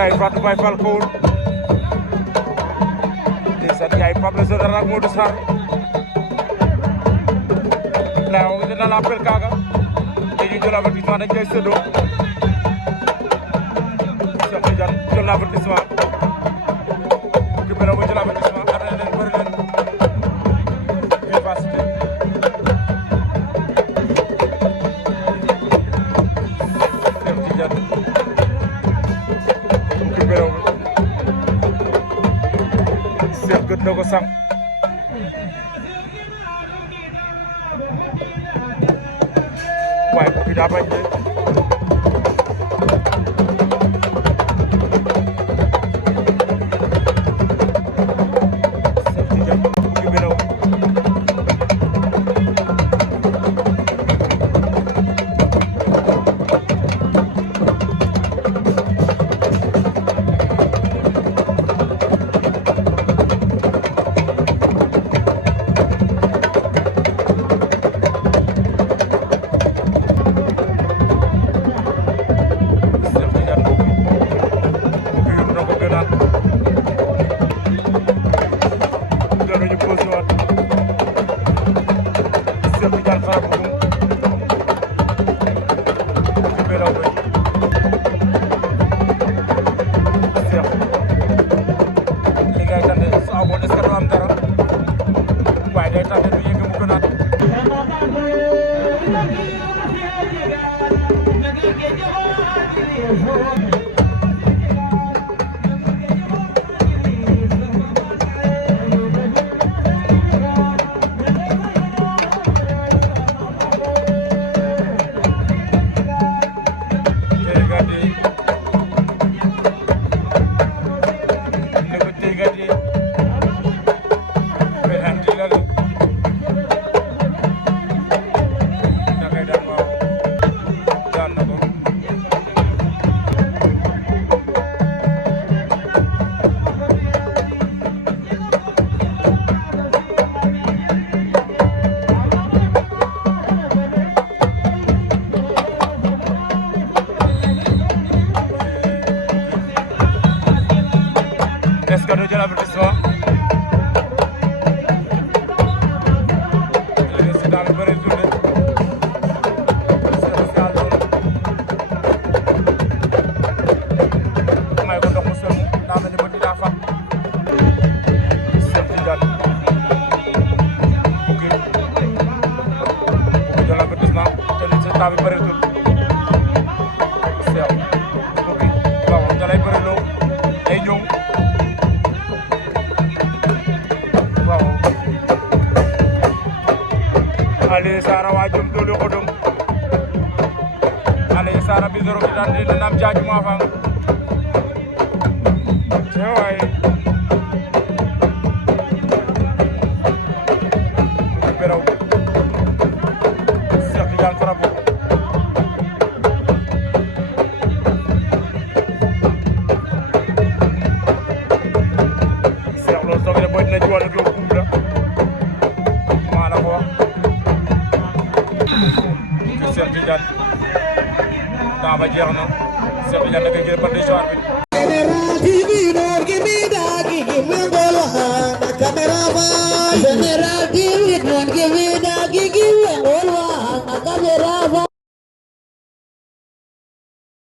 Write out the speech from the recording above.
Ndiaye Fatou Baye Fall Kour ndeysaan Ndiaye Pape Général ak Modou Sarr la o dina la appel kaga dañuy jël avertissement dañ koy séddoo Cheikh Tidiane jël na avertissement occupé na mu jël avertissement arrêté leen bëri leen vivacité Cheikh Tidiane occupé na Cheikh gët na ko sànq waaye kooku daa bañ de Aliou Sara wajum dulu kodum Aliou Sara bizoro kita di nam jaju mafang cewai berau Cheikh Tidiane frappe Cheikh lo sogi boy dina ci wala do kubla mala ko Cheikh Tidiane temps ba jeex na Cheikh Tidiane da koy jël par décision bi